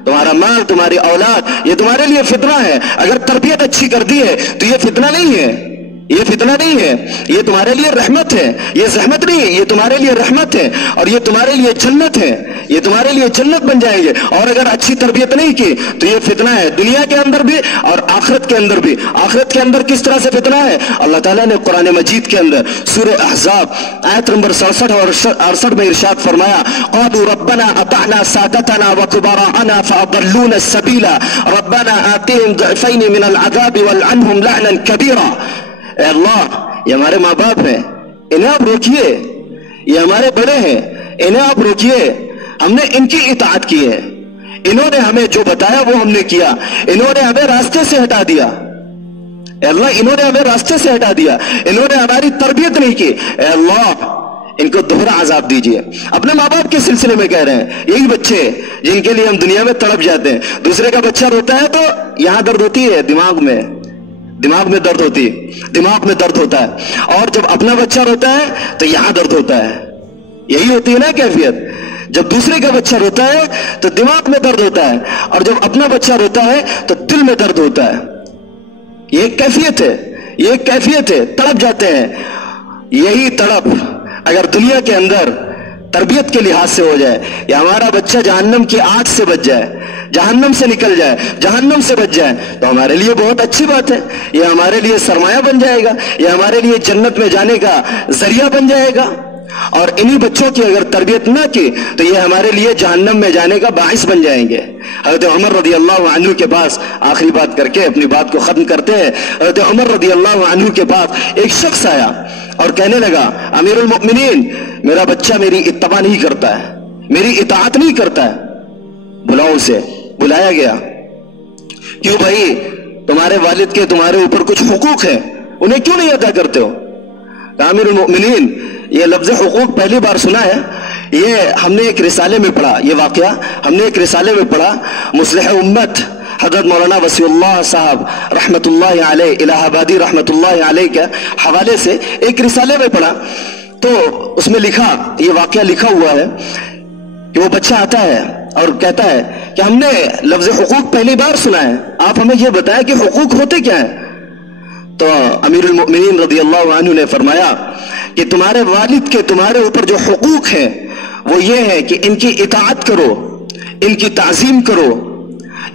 تمہارا مال، تمہاری اولاد یہ تمہارے لیے فتنہ ہے. اگر تربیت اچھی کر دی ہے تو یہ فتنہ نہیں ہے، یہ تمہارے لیے رحمت ہے. یہ زحمت نہیں ہے، یہ تمہارے لیے رحمت ہے، اور یہ تمہارے لیے جنت ہے. یہ تمہارے لیے جنت بن جائیں گے. اور اگر اچھی تربیت نہیں کی تو یہ فتنہ ہے، دنیا کے اندر بھی اور آخرت کے اندر بھی. آخرت کے اندر کس طرح سے فتنہ ہے؟ اللہ تعالیٰ نے قرآن مجید کے اندر سورہ احزاب آیت نمبر 67 اور 68 میں ارشاد فرمایا، قالوا ربنا اطعنا سادتنا وكبراءنا فاضلونا السبيل ربنا آتهم ضعفين من العذاب والعنهم لعنا كبيرا. اے اللہ یہ ہمارے ماں باپ ہیں، انہیں آپ روکیے. یہ ہمارے بڑے ہیں، انہیں آپ روکیے. ہم نے ان کی اطاعت کی ہے، انہوں نے ہمیں جو بتایا وہ ہم نے کیا، انہوں نے ہمیں راستے سے ہٹا دیا. اے اللہ انہوں نے ہمیں راستے سے ہٹا دیا، انہوں نے ہماری تربیت نہیں کی. اے اللہ ان کو دوہرا عذاب دیجئے. اپنے ماں باپ کے سلسلے میں کہہ رہے ہیں. یہی بچے جن کے لیے ہم دنیا میں تڑپ جاتے ہیں. دوسرے کا بچہ روتا ہے تو یہاں درد ہوتی ہے، دماغ میں درد ہوتا ہے، اور جب اپنا بچہ روتا ہے تو یہاں درد ہوتا ہے. یہی ہوتی ہے نا کیفیت. جب دوسرے کا بچہ روتا ہے تو دماغ میں درد ہوتا ہے، اور جب اپنا بچہ روتا ہے تو دل میں درد ہوتا ہے. یہ ایک کیفیت ہے. تڑپ جاتے ہیں. یہی تڑپ اگر دنیا کے اندر تربیت کے لحاظ سے ہو جائے، یا ہمارا بچہ جہنم کی آگ سے بچ جائے، جہنم سے نکل جائے، جہنم سے بچ جائے، تو ہمارے لیے بہت اچھی بات ہے. یہ ہمارے لیے سرمایہ بن جائے گا، یہ ہمارے لیے جنت میں جانے کا ذریعہ بن جائے گا. اور انہی بچوں کی اگر تربیت نہ کی تو یہ ہمارے لیے جہنم میں جانے کا باعث بن جائیں گے. حضرت عمر رضی اللہ عنہ کے پاس، آخری بات کر کے اپنی بات کو ختم کرتے ہیں، حضرت عمر رضی اللہ عنہ کے پاس ایک شخص آیا اور کہنے لگا، امیر المؤمنین میرا بچہ میری اتباع نہیں کرتا ہے، میری اطاعت نہیں کرتا ہے. بلاؤ اسے. بلایا گیا. کیوں بھائی، تمہارے والد کے تمہارے اوپر کچھ حقوق ہیں، انہیں کیوں نہیں ادا کرتے ہو؟ امیر المؤمنین یہ لفظ حقوق پہلی بار سنا ہے. یہ ہم نے ایک رسالے میں پڑھا، یہ واقعہ ہم نے ایک رسالے میں پڑھا. مصلح امت حضرت مولانا وسیع اللہ صاحب رحمت اللہ علیہ، الہ آبادی رحمت اللہ علیہ کے حوالے سے ایک رسالے میں پڑھا. تو اس میں لکھا، یہ واقعہ لکھا ہوا ہے کہ وہ بچہ آتا ہے اور کہتا ہے کہ ہم نے لفظ حقوق پہلی بار سنا ہے، آپ ہمیں یہ بتائیں کہ حقوق ہوتے کیا ہیں؟ تو امیر المؤمنین رضی اللہ عنہ نے فرمایا کہ تمہارے والد کے تمہارے اوپر جو حقوق ہیں وہ یہ ہے کہ ان کی اطاعت کرو، ان کی تعظیم کرو،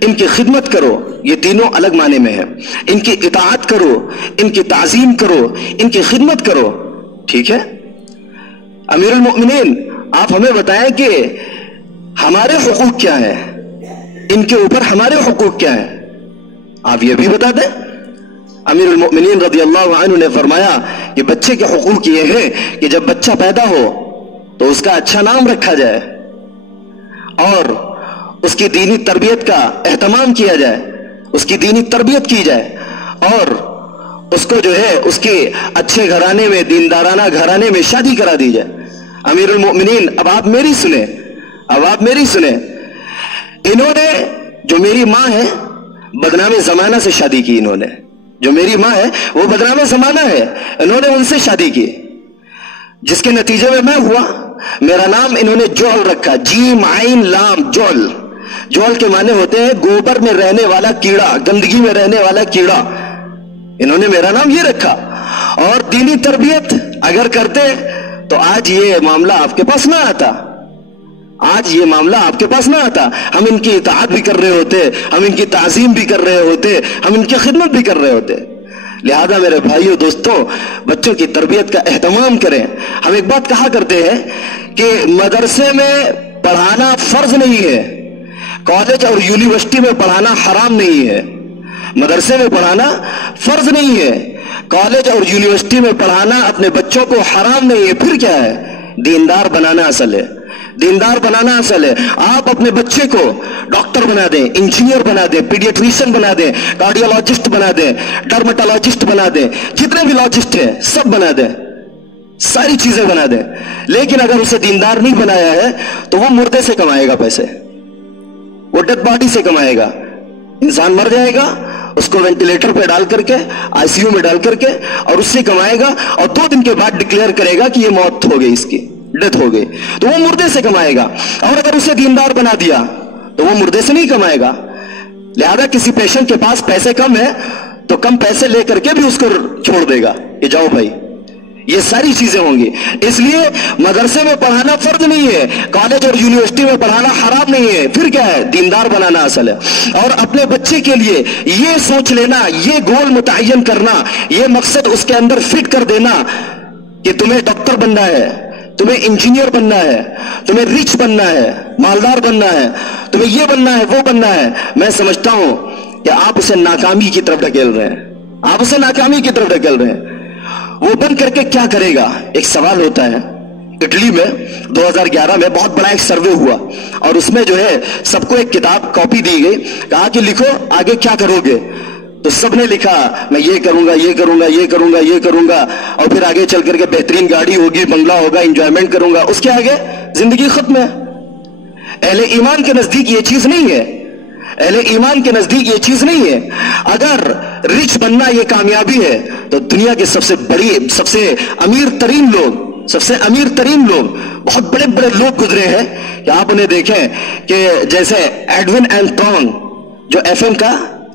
ان کی خدمت کرو. یہ تینوں الگ معنی میں ہے. ان کی اطاعت کرو، ان کی تعظیم کرو، ان کی خدمت کرو. ٹھیک ہے امیر المؤمنین، آپ ہمیں بتائیں کہ ہمارے حقوق کیا ہیں، ان کے اوپر ہمارے حقوق کیا ہیں، آپ یہ بھی بتا دیں. امیر المؤمنین رضی اللہ عنہ نے فرمایا کہ بچے کے حقوق یہ ہے کہ جب بچہ پیدا ہو تو اس کا اچھا نام رکھا جائے اور اس کی دینی تربیت کا اہتمام کیا جائے، اس کی دینی تربیت کی جائے اور اس کو جو ہے اس کے اچھے گھرانے میں، دیندارانہ گھرانے میں شادی کرا دی جائے. امیر المؤمنین، اب آپ میری سنیں، انہوں نے جو میری ماں ہے بدنام زمانہ سے شادی کی. انہوں نے جو میری ماں ہے وہ بدنام زمانہ ہے، انہوں نے ان سے شادی کی، جس کے نتیجے میں ہوا. میرا نام انہوں نے جوہل رکھا، جیم عین لام جوہل. جوہل کے معنی ہوتے ہیں گوبر میں رہنے والا کیڑا، گندگی میں رہنے والا کیڑا. انہوں نے میرا نام یہ رکھا. اور دینی تربیت اگر کرتے تو آج یہ معاملہ آپ کے پاس نہ آتا، ہم ان کی اطاعت بھی کر رہے ہوتے، ہم ان کی تعظیم بھی کر رہے ہوتے، ہم ان کی خدمت بھی کر رہے ہوتے. لہذا میرے بھائیوں دوستوں، بچوں کی تربیت کا اہتمام کریں. ہم ایک بات کہا کرتے ہیں کہ مدرسے میں پڑھانا فرض نہیں ہے، کالج اور یونیورسٹی میں پڑھانا حرام نہیں ہے. مدرسے میں پڑھانا فرض نہیں ہے، کالج اور یونیورسٹی میں پڑھانا اپنے بچوں کو حرام نہیں ہے. پھر کیا ہے؟ دیندار بنانا اصل ہے، دیندار بنانا اصل ہے. آپ اپنے بچے کو ڈاکٹر بنا دیں، انجینئر بنا دیں، پیڈیٹریشن بنا دیں، کارڈیولوجسٹ بنا دیں، ڈرمٹولوجسٹ بنا دیں، جتنے بھی لاجسٹ ہیں سب بنا دیں، ساری چیزیں بنا دیں. لیکن اگر اسے دیندار نہیں بنایا ہے تو وہ مردے سے کمائے گا پیسے، وہ ڈیڈ باڈی سے کمائے گا. انسان مر جائے گا، اس کو وینٹیلیٹر پہ ڈال کر کے، آئی سی یو میں ڈال کر کے، اور اس سے کمائے گا اور 2 دن کے بعد ڈکلیئر کرے گا کہ یہ موت ہو گئی، اس کی ڈیتھ ہو گئی. تو وہ مردے سے کمائے گا. اور اگر اسے دیندار بنا دیا تو وہ مردے سے نہیں کمائے گا. لہذا کسی پیشنٹ کے پاس پیسے کم ہے تو کم پیسے لے کر کے بھی اس کو چھوڑ دے گا کہ جاؤ بھائی. یہ ساری چیزیں ہوں گی. اس لیے مدرسے میں پڑھانا فرض نہیں ہے، کالج اور یونیورسٹی میں پڑھانا حرام نہیں ہے. پھر کیا ہے؟ دیندار بنانا اصل ہے. اور اپنے بچے کے لیے یہ سوچ لینا، یہ گول متعین کرنا، یہ مقصد اس کے اندر فٹ کر دینا کہ تمہیں ڈاکٹر بننا ہے، تمہیں انجینئر بننا ہے، تمہیں ریچ بننا ہے، مالدار بننا ہے، تمہیں یہ بننا ہے، وہ بننا ہے. میں سمجھتا ہوں کہ آپ اسے ناکامی کی طرف ڈھکیل رہے ہیں. وہ بن کر کے کیا کرے گا؟ ایک سوال ہوتا ہے. اٹلی میں 2011 میں بہت بڑا ایک سروے ہوا اور اس میں جو ہے سب کو ایک کتاب کاپی دی گئی، کہا کہ لکھو آگے کیا کرو گے. تو سب نے لکھا میں یہ کروں گا، یہ کروں گا، یہ کروں گا، یہ کروں گا، اور پھر آگے چل کر کے بہترین گاڑی ہوگی، بنگلہ ہوگا، انجوائمنٹ کروں گا. اس کے آگے زندگی ختم ہے. اہل ایمان کے نزدیک یہ چیز نہیں ہے، اہل ایمان کے نزدیک یہ چیز نہیں ہے. اگر رچ بننا یہ کامیابی ہے تو دنیا کے سب سے امیر ترین لوگ بہت بڑے بڑے لوگ گزرے ہیں کہ آپ انہیں دیکھیں کہ جیسے ایڈون اینٹون جو ایف ایم کا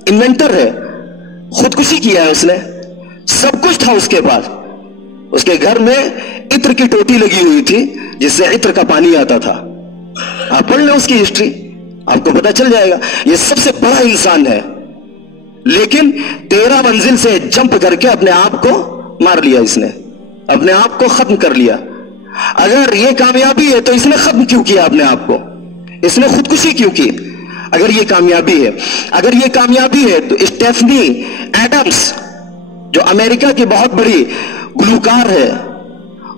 انوینٹر ہے، خودکشی کیا ہے اس نے. سب کچھ تھا اس کے پاس، اس کے گھر میں عطر کی ٹوٹی لگی ہوئی تھی جس سے عطر کا پانی آتا تھا. آپ پڑھ لیں اس کی ہسٹری، آپ کو پتا چل جائے گا. یہ سب سے بڑا انسان ہے، لیکن 13 منزل سے جمپ کر کے اپنے آپ کو مار لیا، اس نے اپنے آپ کو ختم کر لیا. اگر یہ کامیابی ہے تو اس نے ختم کیوں کیا اپنے آپ کو؟ اس نے خودکشی کیوں کی؟ اگر یہ کامیابی ہے تو اسٹیفنی ایڈمز جو امریکہ کی بہت بڑی گلوکار ہے،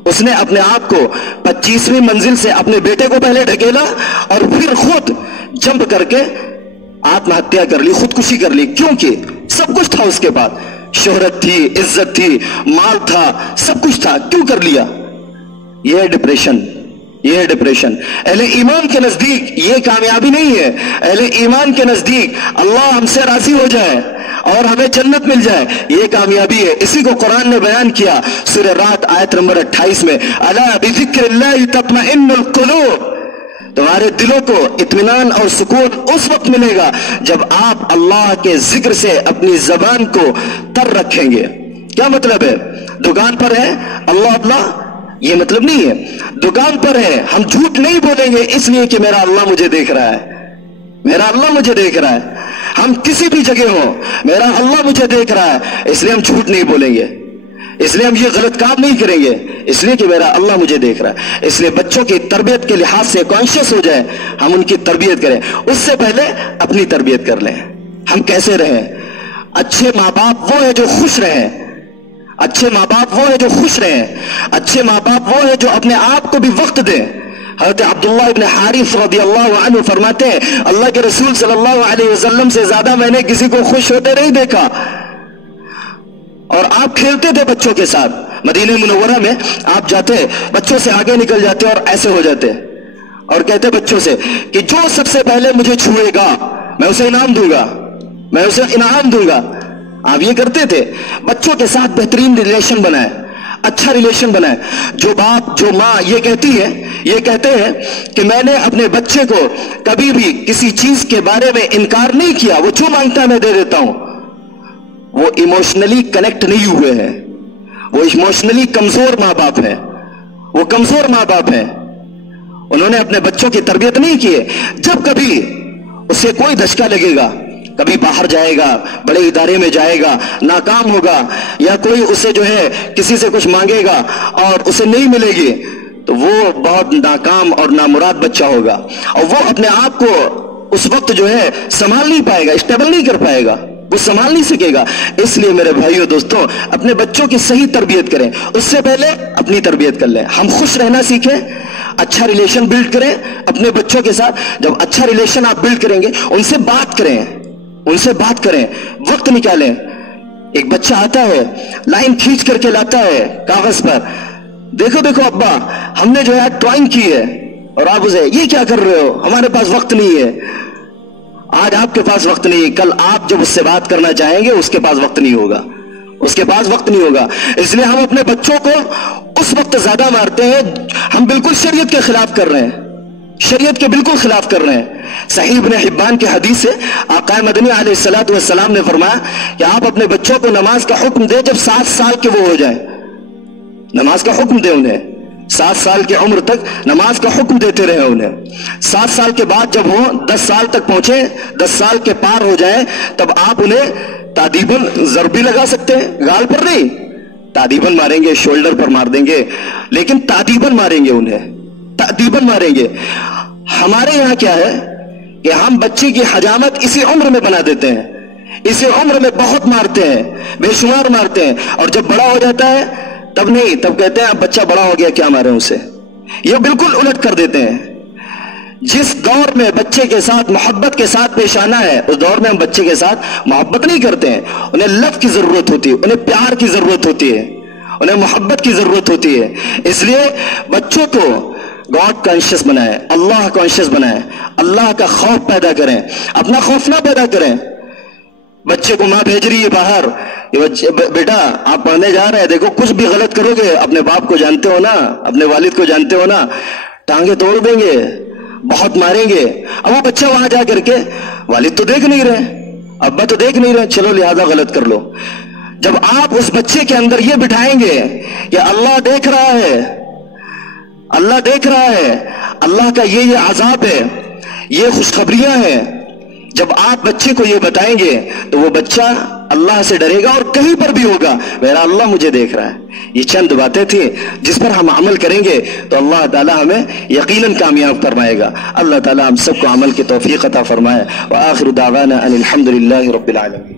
اس نے اپنے آپ کو 25ویں منزل سے اپنے بیٹے کو پہلے ڈھکیلا اور پھر خود جمپ کر کے آتم ہتیا کر لی، خودکشی کر لی. کیونکہ سب کچھ تھا اس کے پاس، شہرت تھی، عزت تھی، مال تھا، سب کچھ تھا. کیوں کر لیا؟ یہ ہے ڈپریشن. اہل ایمان کے نزدیک یہ کامیابی نہیں ہے. اہل ایمان کے نزدیک اللہ ہم سے راضی ہو جائے اور ہمیں جنت مل جائے، یہ کامیابی ہے. اسی کو قرآن نے بیان کیا سورہ رات آیت نمبر 28 میں، الا بذکر اللہ تطمئن القلوب. تمہارے دلوں کو اطمینان اور سکون اس وقت ملے گا جب آپ اللہ کے ذکر سے اپنی زبان کو تر رکھیں گے. کیا مطلب ہے؟ دکان پر ہے اللہ اللہ، یہ مطلب نہیں ہے. دکان پر ہے, ہم جھوٹ نہیں بولیں گے اس لیے کہ میرا اللہ مجھے دیکھ رہا ہے, میرا اللہ مجھے دیکھ رہا ہے. ہم کسی بھی جگہ ہوں, میرا اللہ مجھے دیکھ رہا ہے, اس لیے ہم جھوٹ نہیں بولیں گے, اس لیے ہم یہ غلط کام نہیں کریں گے, اس لیے کہ میرا اللہ مجھے دیکھ رہا ہے. اس لیے بچوں کی تربیت کے لحاظ سے کانشیس ہو جائے, ہم ان کی تربیت کریں. اس سے پہلے اپنی تربیت کر لیں. ہم کیسے رہیں؟ اچھے ماں باپ وہ ہیں جو خوش رہیں, اچھے ماں باپ وہ ہیں جو خوش رہیں, اچھے ماں باپ وہ ہیں جو اپنے آپ کو بھی وقت دیں. حضرت عبداللہ ابن حارث رضی اللہ عنہ فرماتے ہیں, اللہ کے رسول صلی اللہ علیہ وسلم سے زیادہ میں نے کسی کو خوش ہوتے نہیں دیکھا. اور آپ کھیلتے تھے بچوں کے ساتھ, مدینہ منورہ میں آپ جاتے, بچوں سے آگے نکل جاتے اور ایسے ہو جاتے اور کہتے بچوں سے کہ جو سب سے پہلے مجھے چھوئے گا میں اسے انعام دوں گا, میں اسے انعام دوں گا. آپ یہ کرتے تھے. بچوں کے ساتھ بہترین ریلیشن بنائے, اچھا ریلیشن بنائے. جو باپ جو ماں یہ کہتے ہیں کہ میں نے اپنے بچے کو کبھی بھی کسی چیز کے بارے میں انکار نہیں کیا, وہ جو مانگتا ہے میں دے دیتا ہوں, وہ ایموشنلی کنیکٹ نہیں ہوئے ہیں, وہ ایموشنلی کمزور ماں باپ ہیں, وہ کمزور ماں باپ ہیں. انہوں نے اپنے بچوں کی تربیت نہیں کی. جب کبھی اسے کوئی دھچکا لگے گا, کبھی باہر جائے گا, بڑے ادارے میں جائے گا, ناکام ہوگا, یا کوئی اسے جو ہے کسی سے کچھ مانگے گا اور اسے نہیں ملے گی, تو وہ بہت ناکام اور نامراد بچہ ہوگا, اور وہ اپنے آپ کو اس وقت جو ہے سنبھال نہیں پائے گا, اسٹیبل نہیں کر پائے گا, وہ سنبھال نہیں سکے گا. اس لیے میرے بھائیو دوستوں, اپنے بچوں کی صحیح تربیت کریں, اس سے پہلے اپنی تربیت کر لیں. ہم خوش رہنا سیکھیں, اچھا ریلیشن بلڈ کریں اپنے بچوں کے ساتھ. جب اچھا ریلیشن آپ بلڈ کریں گے, ان سے بات کریں, ان سے بات کریں, وقت نکالیں. ایک بچہ آتا ہے, لائن کھینچ کر کے لاتا ہے کاغذ پر, دیکھو دیکھو ابا ہم نے جو ہے ڈرائنگ کی ہے, اور آپ اسے یہ کیا کر رہے ہو, ہمارے پاس وقت نہیں ہے. آج آپ کے پاس وقت نہیں, کل آپ جب اس سے بات کرنا چاہیں گے اس کے پاس وقت نہیں ہوگا, اس کے پاس وقت نہیں ہوگا. اس لیے ہم اپنے بچوں کو اس وقت زیادہ مارتے ہیں, ہم بالکل شریعت کے خلاف کر رہے ہیں, شریعت کے بالکل خلاف کر رہے ہیں. صحیح ابن حبان کی حدیث سے آقا مدنی علیہ السلام نے فرمایا کہ آپ اپنے بچوں کو نماز کا حکم دیں جب 7 سال کے وہ ہو جائیں, نماز کا حکم دیں انہیں, 7 سال کی عمر تک نماز کا حکم دیتے رہے انہیں. 7 سال کے بعد جب وہ 10 سال تک پہنچے, 10 سال کے پار ہو جائیں, تب آپ انہیں تادیباً ضرب بھی لگا سکتے ہیں, گال پر نہیں, تادیباً ماریں گے, شولڈر پر مار دیں گے, لیکن تادیباً ماریں گے انہیں, تادیباً ماریں گے. ہمارے یہاں کیا ہے کہ ہم بچے کی حجامت اسی عمر میں بنا دیتے ہیں, اسی عمر میں بہت مارتے ہیں, بے شمار مارتے ہیں, اور جب بڑا ہو جاتا ہے تب نہیں, تب کہتے ہیں اب بچہ بڑا ہو گیا کیا مارے اسے. یہ بالکل الٹ کر دیتے ہیں. جس دور میں بچے کے ساتھ محبت کے ساتھ پیش آنا ہے, اس دور میں ہم بچے کے ساتھ محبت نہیں کرتے ہیں. انہیں لو کی ضرورت ہوتی ہے, انہیں پیار کی ضرورت ہوتی ہے, انہیں محبت کی ضرورت ہوتی ہے. اس لیے بچوں کو گاڈ کانشیس بنائیں, اللہ کانشیس بنائیں, اللہ کا خوف پیدا کریں, اپنا خوف نہ پیدا کریں. بچے کو ماں بھیج رہی ہے باہر, بیٹا آپ پڑھنے جا رہے ہیں, دیکھو کچھ بھی غلط کرو گے, اپنے باپ کو جانتے ہو نا, اپنے والد کو جانتے ہو نا, ٹانگیں توڑ دیں گے, بہت ماریں گے. اب وہ بچہ وہاں جا کر کے, والد تو دیکھ نہیں رہے, ابا تو دیکھ نہیں رہے, چلو لہذا غلط کر لو. جب آپ اس بچے کے اندر یہ بٹھائیں گے کہ اللہ دیکھ رہا ہے, اللہ دیکھ رہا ہے, اللہ کا یہ عذاب ہے, یہ خوشخبریاں ہیں, جب آپ بچے کو یہ بتائیں گے تو وہ بچہ اللہ سے ڈرے گا, اور کہیں پر بھی ہوگا میرا اللہ مجھے دیکھ رہا ہے. یہ چند باتیں تھیں جس پر ہم عمل کریں گے تو اللہ تعالی ہمیں یقیناً کامیاب فرمائے گا. اللہ تعالی ہم سب کو عمل کی توفیق عطا فرمائے. وآخر دعوانا ان الحمد للہ رب العالمین.